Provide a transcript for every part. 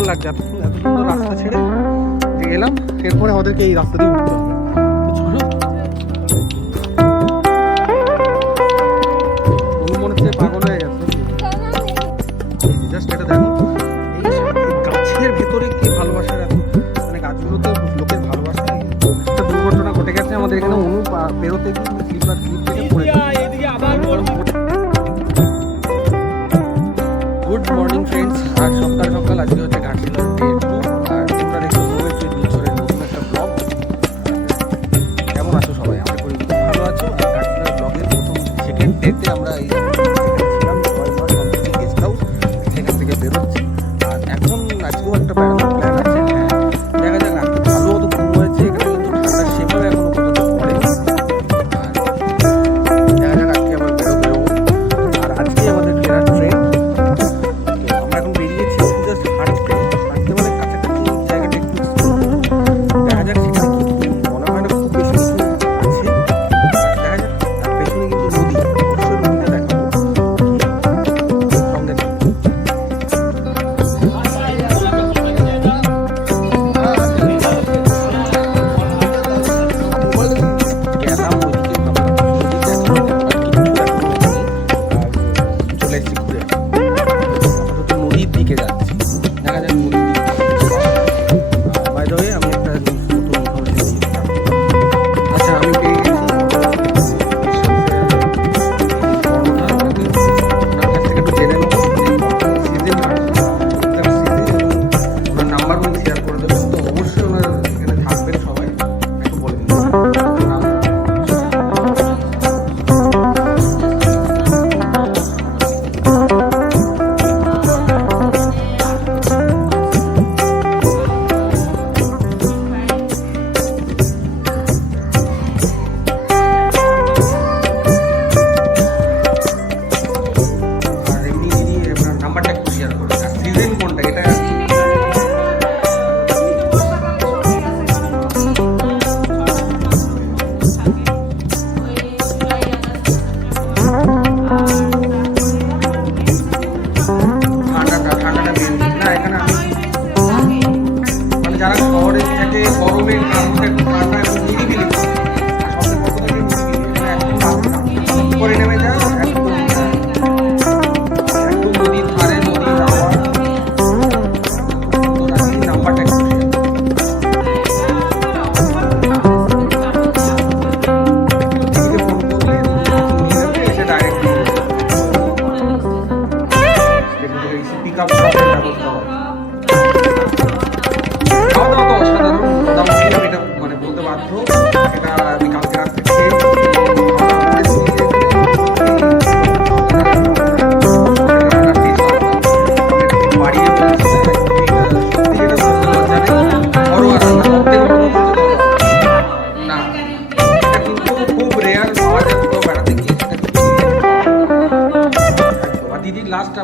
কেমন লাগছে? এত সুন্দর রাস্তা ছেড়ে গেলাম, এরপরে আমাদেরকে এই রাস্তা দিয়ে উঠতে হবে। চলো, মনে হচ্ছে পাগল হয়ে গেছে। জাস্ট এটা দেখো, এই গাছের ভেতরে কি ভালোবাসার এত, মানে গাছগুলো তো লোকের ভালোবাসা। একটা দুর্ঘটনা ঘটে গেছে আমাদের এখানে, অনু বেরোতে গিয়ে স্লিপ থেকে পড়ে গেছে। গুড মর্নিং ফ্রেন্ডস, আর সকাল সকাল আজকে হচ্ছে ঘাটশিলার ডে 2, আর তোমরা দেখতে রয়েছে দুলছরের নতুন একটা ব্লগ। কেমন আছো সবাই? আমরা করি খুব ভালো আছো। আর ঘাটশিলার ব্লগের প্রথম সেকেন্ড ডেতে আমরা এই ছিলাম গেস্ট হাউস, সেখান থেকে বেরোচ্ছি। আর এখন আজকেও একটা বেড়ানোর প্ল্যান আছে। দেখা যাক, রাত্রে ভালো মতো ঘুম হয়েছে, এখানে কিন্তু ঠান্ডা সেভাবে এখনো পর্যন্ত পড়েনি। আর দেখা যাক আজকে আবার বেরোবো। আর আজকে আমাদের ফেরার ট্রেন। যারা শহরের থেকে গরমের কারণে একটু ঠান্ডা এবং নিরিবিলি আর সবচেয়ে বড় কথা নিরিবিলি, করে নেমে যায় একদম নদীর ধারে, নদীর আওয়াজ। নাম্বারটা একটু ফোন করলে এসে ডাইরেক্ট পিক আপ করার ব্যবস্থা হয়। মানে বলতে বাধ্য, এটা আমি কালকে রাত্রে খুব রেয়ার পাওয়া যায় কোথাও বেড়াতে গিয়ে। দিদির লাস্ট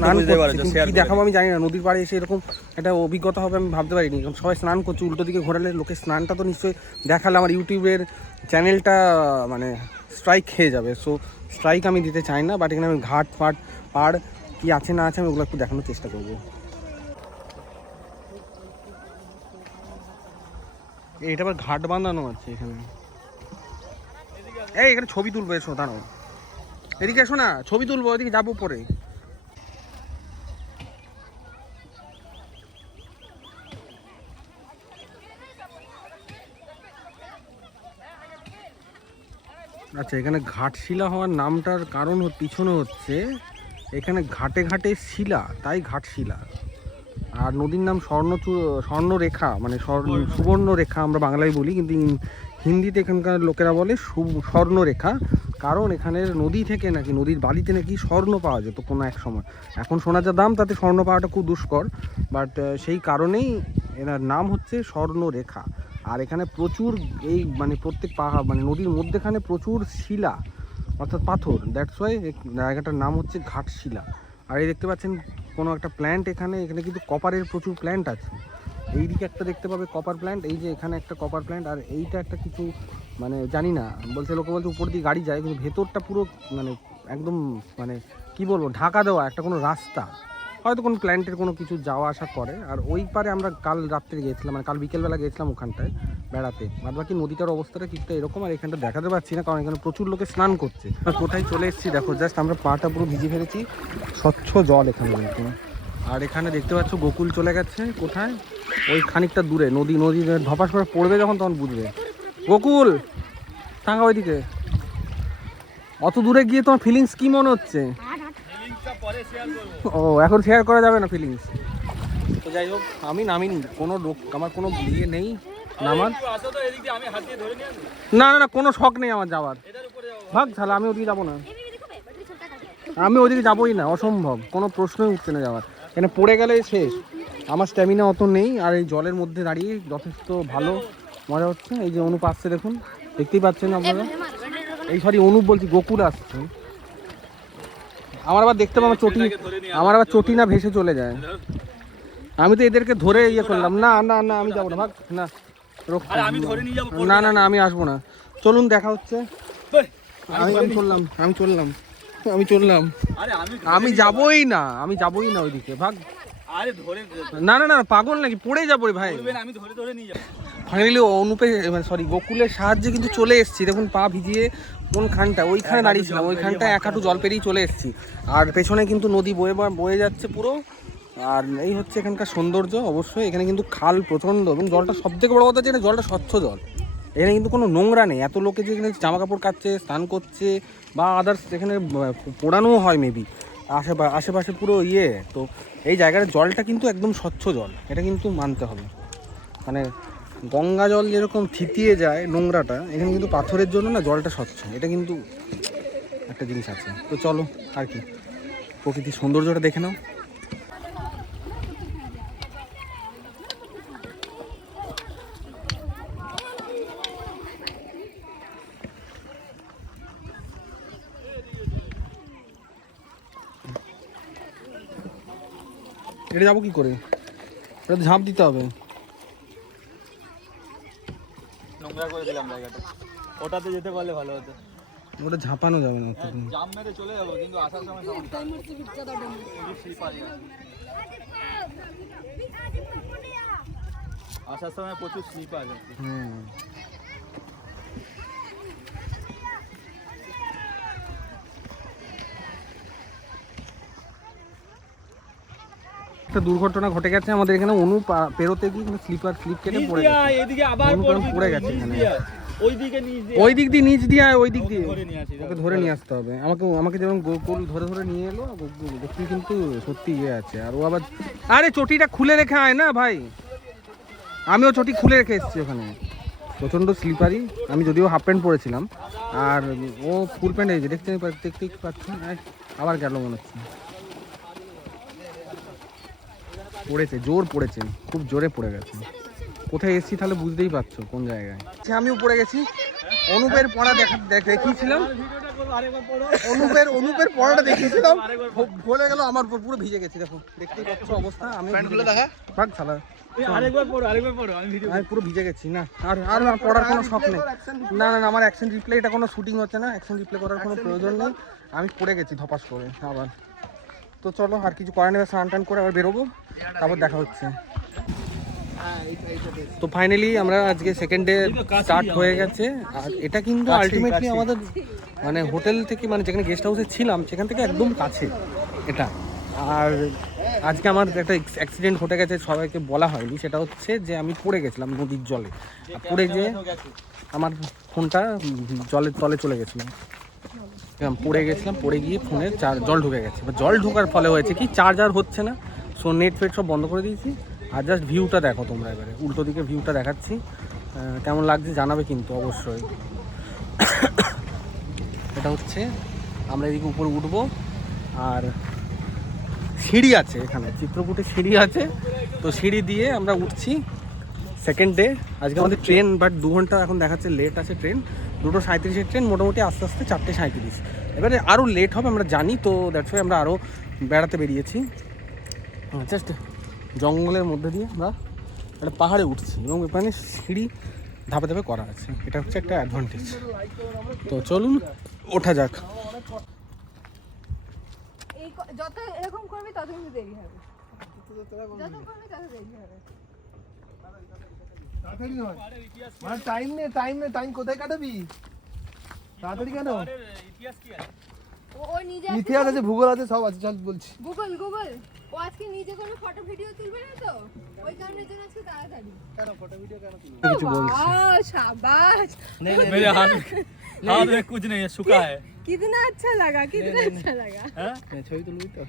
স্নান করছে, কিন্তু কি দেখাবো আমি জানি না। নদীর পাড়ে এসে এরকম একটা অভিজ্ঞতা হবে আমি ভাবতে পারিনি। সবাই স্নান করছে, উল্টো দিকে ঘোরালে লোকে স্নানটা তো নিশ্চয়ই দেখালে আমার ইউটিউবের চ্যানেলটা মানে স্ট্রাইক খেয়ে যাবে। সো স্ট্রাইক আমি দিতে চাই না, বাট এখানে আমি ঘাট ফাট পাড় কী আছে না আছে আমি ওগুলো একটু দেখানোর চেষ্টা করবো। এইটা আবার ঘাট বাঁধানো আছে এখানে। এই এখানে ছবি তুলবো, এসো দাঁড়াও, এদিকে এসো না, ছবি তুলবো, ওদিকে যাবো পরে। আচ্ছা, এখানে ঘাটশিলা হওয়ার নামটার কারণ পিছনে হচ্ছে এখানে ঘাটে ঘাটে শিলা, তাই ঘাটশিলা। আর নদীর নাম স্বর্ণরেখা, মানে সুবর্ণরেখা আমরা বাংলায় বলি, কিন্তু হিন্দিতে এখানকার লোকেরা বলে স্বর্ণরেখা। কারণ এখানের নদী থেকে নাকি, নদীর বালিতে নাকি স্বর্ণ পাওয়া যেত কোনো এক সময়। এখন সোনা যা দাম, তাতে স্বর্ণ পাওয়াটা খুব দুষ্কর, বাট সেই কারণেই এনার নাম হচ্ছে স্বর্ণরেখা। আর এখানে প্রচুর এই মানে প্রত্যেক পাহাড় মানে নদীর মধ্যেখানে প্রচুর শিলা অর্থাৎ পাথর, দ্যাটস ওয়াই জায়গাটার নাম হচ্ছে ঘাটশিলা। আর এই দেখতে পাচ্ছেন কোনো একটা প্ল্যান্ট, এখানে কিন্তু কপারের প্রচুর প্ল্যান্ট আছে। এইদিকে একটা দেখতে পাবে কপার প্ল্যান্ট, এই যে এখানে একটা কপার প্ল্যান্ট, আর এইটা একটা কিছু মানে জানি না, বলছে লোকে বলছে উপর দিয়ে গাড়ি যায়, কিন্তু ভেতরটা পুরো মানে একদম মানে কি বলবো ঢাকা দেওয়া একটা কোনো রাস্তা, হয়তো কোনো প্ল্যান্টের কোনো কিছু যাওয়া আসা করে। আর ওই পারে আমরা কাল রাত্রে গিয়েছিলাম, মানে কাল বিকেলবেলা গিয়েছিলাম ওখানটায় বেড়াতে। বাদ বাকি নদীটার অবস্থাটা কিছুটা এরকম, আর এখানটা দেখাতে পারছি না কারণ এখানে প্রচুর লোকে স্নান করছে। আর কোথায় চলে এসেছি দেখো, জাস্ট আমরা পাটা পুরো ভিজে ফেলেছি, স্বচ্ছ জল এখানে দেখুন। আর এখানে দেখতে পাচ্ছ গোকুল চলে গেছে কোথায়, ওই খানিকটা দূরে, নদী ধপাস করে পড়বে যখন তখন বুঝবে। গোকুল টাঙ্গা ওইদিকে, অত দূরে গিয়ে তোমার ফিলিংস কি মনে হচ্ছে? ও এখন শেয়ার করা যাবে না ফিলিংস। তো যাই হোক, আমি নামিনি, কোনো আমার কোনো ইয়ে নেই নামার, না না না কোনো শখ নেই আমার যাওয়ার। ভাগ তাহলে আমি ওদিকে যাবো না, আমি ওদিকে যাবোই না, অসম্ভব, কোনো প্রশ্নই উঠছে না যাওয়ার। এখানে পড়ে গেলে শেষ, আমার স্ট্যামিনা অত নেই। আর এই জলের মধ্যে দাঁড়িয়ে যথেষ্ট ভালো মজা হচ্ছে। এই যে অনুপ আসছে দেখুন, দেখতেই পাচ্ছেন আপনারা, এই সরি অনুপ বলছি, গোকুল আসছে। আমার আবার দেখতে পাবো আমার আবার চটি না ভেসে চলে যায়। আমি তো এদেরকে ধরে ইয়ে করলাম, না না না আমি যাবো না, ভাগ না, না না না আমি আসবো না, চলুন দেখা হচ্ছে। আমি যাবোই না, ওইদিকে ভাগ। না না না পাগল নাকি, পড়ে যাবো রে ভাই। ফাইনালি অনুপে সরি গোকুলের সাহায্যে কিন্তু চলে এসেছি। দেখুন পা ভিজিয়ে কোনখানটা, ওইখানে দাঁড়িয়েছিলাম, ওইখানটা এক হাঁটু জল পেরিয়ে চলে এসেছি। আর পেছনে কিন্তু নদী বয়ে যাচ্ছে পুরো। আর এই হচ্ছে এখানকার সৌন্দর্য। অবশ্যই এখানে কিন্তু খাল প্রচণ্ড, এবং জলটা সব থেকে বড় কথা হচ্ছে জলটা স্বচ্ছ জল, এখানে কিন্তু কোনো নোংরা নেই। এত লোকে যে এখানে জামা কাপড় কাচ্ছে, স্নান করছে বা আদার্স এখানে পোড়ানোও হয় মেবি আশেপাশে পুরো ইয়ে। তো এই জায়গার জলটা কিন্তু একদম স্বচ্ছ জল, এটা কিন্তু মানতে হবে। মানে গঙ্গা জল যেরকম থিতিয়ে যায় নোংরাটা, এখানে কিন্তু পাথরের জন্য না জলটা স্বচ্ছ, এটা কিন্তু একটা জিনিস আছে। তো চলো আর কি, প্রকৃতির সৌন্দর্যটা দেখে নাও। এটা যাবো কি করে, এটা ঝাঁপ দিতে হবে। নোংরা করে দিলাম জায়গাটা, ওটাতে যেতে পারলে ভালো হতো। ওটা ঝাঁপানো যাবে না, জাম মেরে চলে যাবো, কিন্তু আসার সময় প্রচুর স্লিপ আছে। একটা দুর্ঘটনা ঘটে গেছে আমাদের এখানে, অনু পেরোতে গিয়ে স্লিপ কেটে পড়ে গেছে, এদিকে আবার পড়ে গেছে এখানে। ওই দিক দিয়ে নিচ দিয়ে ওই দিক দিয়ে ওকে ধরে নিয়ে আসতে হবে। আমাকে যেমন গোকুল ধরে নিয়ে এলো, দেখি কিন্তু সত্যি ইয়ে আছে। আর ও আবার আরে চটিটা খুলে রেখে আয় না ভাই, আমিও চটি খুলে রেখে এসেছি ওখানে, প্রচণ্ড স্লিপারি। আমি যদিও হাফ প্যান্ট পরেছিলাম, আর ও ফুল প্যান্ট এই যে দেখতেই পাচ্ছেন। আবার গেল মনে হচ্ছে, পড়েছে, জোর পড়েছে, খুব জোরে পড়ে গেছে। কোথায় এসেছি তাহলে বুঝতেই পারছো কোন জায়গায়। আমিও পড়ে গেছি, অনুপের পড়া দেখিয়েছিলাম, অনুপের পড়াটা দেখিয়েছিলাম, বলে গেল আমার পুরো ভিজে গেছে। দেখো দেখতেই পাচ্ছ অবস্থা, আমি ভাগ শালা আমি পুরো ভিজে গেছি। না আর আর আমার পড়ার কোনো শখ নেই। না না আমার অ্যাকশন রিপ্লে এটা কোনো শুটিং হচ্ছে না, অ্যাকশন রিপ্লে করার কোনো প্রয়োজন নেই। আমি পড়ে গেছি ধপাস করে আবার। তো চলো আর কিছু করা নেবে, স্নান টান করে আবার বেরোবো, তারপর দেখা হচ্ছে। তো ফাইনালি আমরা আজকে সেকেন্ড ডে স্টার্ট হয়ে গেছে। আর এটা কিন্তু আলটিমেটলি আমাদের মানে হোটেল থেকে, মানে যেখানে গেস্ট হাউসে ছিলাম সেখান থেকে একদম কাছে এটা। আর আজকে আমার একটা অ্যাক্সিডেন্ট ঘটে গেছে, সবাইকে বলা হয়নি। সেটা হচ্ছে যে আমি পড়ে গেছিলাম নদীর জলে, পড়ে গিয়ে আমার ফোনটা জলের তলে চলে গেছিলাম, পড়ে গেছিলাম, পড়ে গিয়ে ফোনে জল ঢুকে গেছে। জল ঢোকার ফলে হয়েছে কি, চার্জার হচ্ছে না, সো নেট ফেট সব বন্ধ করে দিয়েছি। আর জাস্ট ভিউটা দেখো তোমরা, এবারে উল্টো দিকে ভিউটা দেখাচ্ছি, কেমন লাগছে জানাবে কিন্তু অবশ্যই। এটা হচ্ছে আমরা এদিকে উপরে উঠবো, আর সিঁড়ি আছে এখানে, চিত্রকূটে সিঁড়ি আছে, তো সিঁড়ি দিয়ে আমরা উঠছি। সেকেন্ড ডে আজকে আমাদের ট্রেন, বাট 2 ঘন্টা এখন দেখাচ্ছে লেট আছে ট্রেন। 2:37-এর ট্রেন, মোটামুটি আস্তে আস্তে 4:37। এবারে আরও লেট হবে আমরা জানি, তো দ্যাটস ওয়াই আমরা আরও বেড়াতে বেরিয়েছি। জাস্ট জঙ্গলের মধ্যে দিয়ে আমরা একটা পাহাড়ে উঠছি, এবং এখানে সিঁড়ি ধাপে ধাপে করা আছে, এটা হচ্ছে একটা অ্যাডভান্টেজ। তো চলুন ওঠা যাক। যত এরকম করবি তত কিন্তু দেরি হবে, যত করবি তত দেরি হবে। তাড়াতাড়ি নয়, মানে টাইম কোথায় কাটাবি? তাড়াতাড়ি কেন? ও নিজে ইতিহাস আছে, ভূগোল আছে, সব আছে, চল বলছি। গুগল ও আজকে নিজে কোনো ফটো ভিডিও তুলবে না, তো ওই কারণের জন্য আজকে তাড়াতাড়ি। কেন ফটো ভিডিও কেন তুলবি? কিছু বলছি, वाह शाबाश, मेरे हाथ में कुछ नहीं है, सूखा है। कितना अच्छा लगा, कितना अच्छा लगा। ছবি তুলবি তো?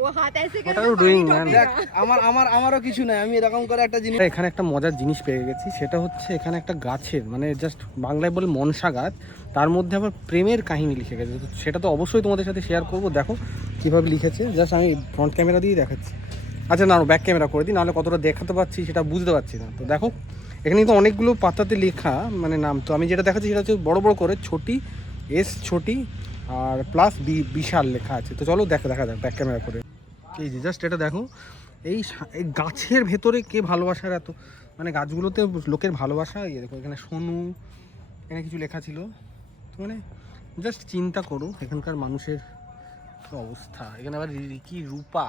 वो हाथ ऐसे What करके are you पानी doing, man? टपकेगा। আমারও কিছু নাই, আমি এরকম করে একটা জিনিস। এখানে একটা মজার জিনিস পেয়ে গেছি, সেটা হচ্ছে এখানে একটা গাছের, মানে জাস্ট বাংলায় বলে মনসা গাছ, তার মধ্যে আবার প্রেমের কাহিনী লিখে গেছে। তো সেটা তো অবশ্যই তোমাদের সাথে শেয়ার করব। দেখো কীভাবে লিখেছে, জাস্ট আমি ফ্রন্ট ক্যামেরা দিয়ে দেখাচ্ছি। আচ্ছা না, ব্যাক ক্যামেরা করে দিই, নাহলে কতটা দেখাতে পারছি সেটা বুঝতে পারছি না। তো দেখো এখানে কিন্তু অনেকগুলো পাতাতে লেখা মানে নাম। তো আমি যেটা দেখাচ্ছি সেটা হচ্ছে বড় বড় করে ছোটি এস ছোটি আর প্লাস বিশাল লেখা আছে। তো চলো দেখা যাক ব্যাক ক্যামেরা করে। এই যে জাস্ট এটা দেখো, এই গাছের ভেতরে কে ভালোবাসার এত, মানে গাছগুলোতে লোকের ভালোবাসা। এই দেখো এখানে সোনু, এখানে কিছু লেখা ছিল। তো মানে জাস্ট চিন্তা করো এখানকার মানুষের অবস্থা। এখানে আবার কি রূপা,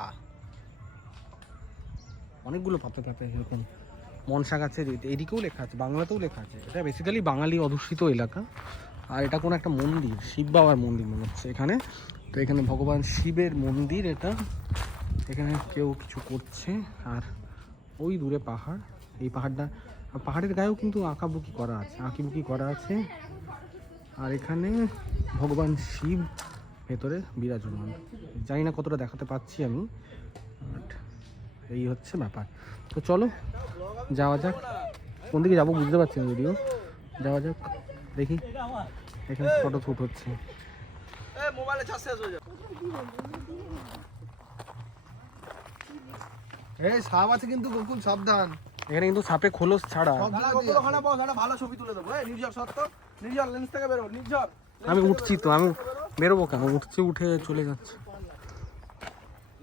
অনেকগুলো পাতা পাতা এরকম মনসা গাছের এদিকেও লেখা আছে, বাংলাতেও লেখা আছে। এটা বেসিক্যালি বাঙালি অধ্যুষিত এলাকা। আর এটা কোনো একটা মন্দির, শিব বাবার মন্দির মনে হচ্ছে এখানে। তো এখানে ভগবান শিবের মন্দির এটা। এখানে কেউ কিছু করছে, আর ওই দূরে পাহাড়। এই পাহাড়ের গায়েও কিন্তু আঁকাবুকি করা আছে। আর এখানে ভগবান শিব ভেতরে বিরাজমান। জানি না কতটা দেখাতে পাচ্ছি আমি, বাট এই হচ্ছে ব্যাপার। তো চলো যাওয়া যাক, কোন দিকে যাবো বুঝতে পারছি না, ভিডিও যাওয়া যাক। দেখি এখানে ফটো শ্যুট হচ্ছে। সাপ আছে কিন্তু, গোকুল সাবধান। এখানে কিন্তু সাপে খোলস ছাড়া। ভালো ছবি তুলে দেবো। নির্ঝর সত্য, নির্ঝর লেন্স থেকে বেরো, নির্ঝর। আমি উঠছি তো, আমি বেরোবো কেন? উঠছি, উঠে চলে যাচ্ছে।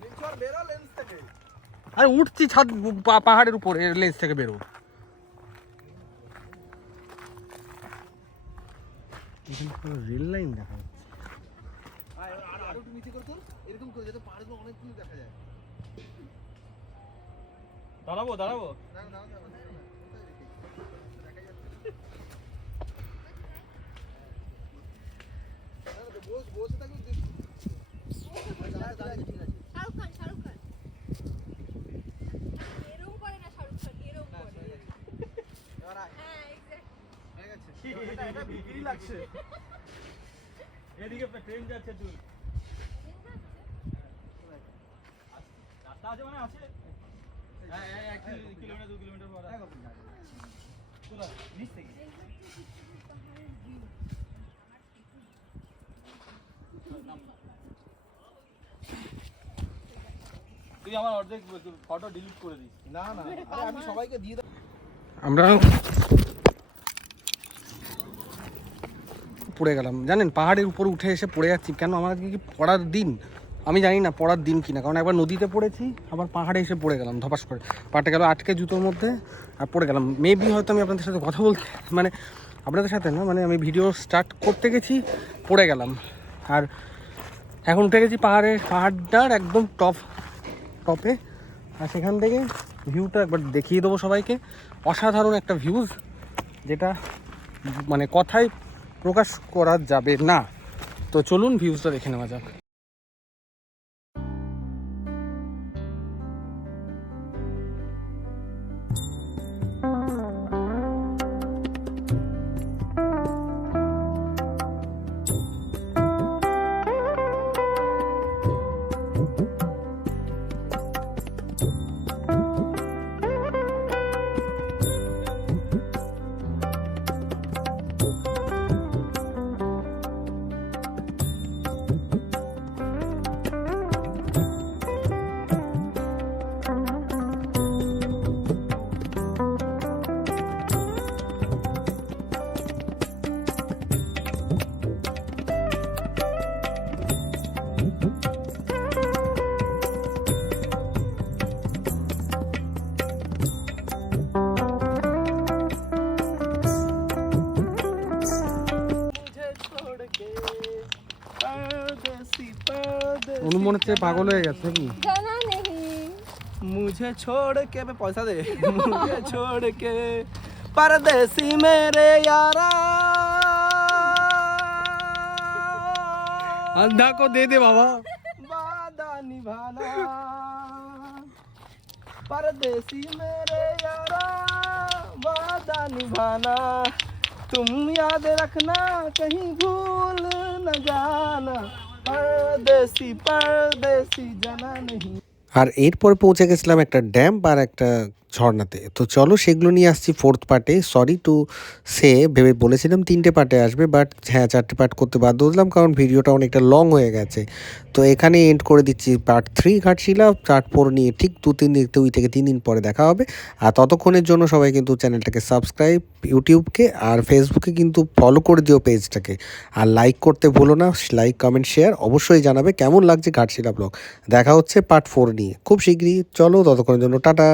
নির্ঝর বেরো লেন্স থেকে। আরে উঠছি ছাদ পাহাড়ের উপরে, লেন্স থেকে বেরো। এখানে রেল লাইন দেখা যাচ্ছে। আরো একটু নিচে করতো, এরকম করে যাতে পাহাড়গুলো অনেকগুলো দেখা যায়। দাঁড়াবো বসে থাকলে শাহরুখ খান এরকম করে না, শাহরুখ খান এরকম করে। হ্যাঁ এক্স্যাক্টলি। এটা বিক্রি লাগছে। এদিকে ট্রেন যাচ্ছে, তুই রাস্তা আছে মানে আছে। হ্যাঁ 1 কিলোমিটার 2 কিলোমিটার পর কোথায় নিচ থেকে। তুই আমার অর্ধেক ফটো ডিলিট করে দিস। না আমি সবাইকে দিয়ে দেব। আমরা পড়ে গেলাম জানেন, পাহাড়ের উপর উঠে এসে পড়ে যাচ্ছি। কেন, আমার আজকে কি পড়ার দিন আমি জানি না, পড়ার দিন কিনা, কারণ একবার নদীতে পড়েছি, আবার পাহাড়ে এসে পড়ে গেলাম ধপাস করে, পাটা গেল আটকে জুতোর মধ্যে আর পড়ে গেলাম। মেবি হয়তো আমি আপনাদের সাথে কথা বলতে, মানে আপনাদের সাথে না, মানে আমি ভিডিও স্টার্ট করতে গেছি, পড়ে গেলাম। আর এখন উঠে গেছি পাহাড়টার একদম টপে, আর সেখান থেকে ভিউটা একবার দেখিয়ে দেবো সবাইকে। অসাধারণ একটা ভিউজ, যেটা মানে কথায় প্রকাশ করা যাবে না। তো চলুন ভিউজটা দেখে নেওয়া যাক। অনু মনে হচ্ছে পাগল হয়ে গেছে নাকি? जाना नहीं मुझे छोड़ के बे पैसा दे मुझे छोड़ के परदेसी मेरे यारा अंधा को दे दे बाबा। वादा निभाना परदेसी मेरे यारा वादा निभाना तुम याद रखना कहीं भूल न जाना परदेसी परदेसी जाना नहीं। আর এরপর পৌঁছে গেছিলাম একটা ড্যাম আর একটা ঝর্ণাতে। তো চলো সেগুলো নিয়ে আসছি ফোর্থ পার্টে। সরি টু সে, ভেবে বলেছিলাম 3টে পার্টে আসবে, বাট হ্যাঁ 4টে পার্ট করতে বাধ্য হলাম কারণ ভিডিওটা অনেকটা লং হয়ে গেছে। তো এখানে এন্ড করে দিচ্ছি পার্ট 3 ঘাটশিলা। পার্ট 4 নিয়ে ঠিক 2 থেকে 3 দিন পরে দেখা হবে। আর ততক্ষণের জন্য সবাই কিন্তু চ্যানেলটাকে সাবস্ক্রাইব, ইউটিউবকে আর ফেসবুকে কিন্তু ফলো করে দিও পেজটাকে। আর লাইক করতে ভুলো না, লাইক কমেন্ট শেয়ার অবশ্যই জানাবে কেমন লাগছে ঘাটশিলা ব্লগ। দেখা হচ্ছে পার্ট 4 নিয়ে খুব শীঘ্রই। চলো ততক্ষণের জন্য টাটা।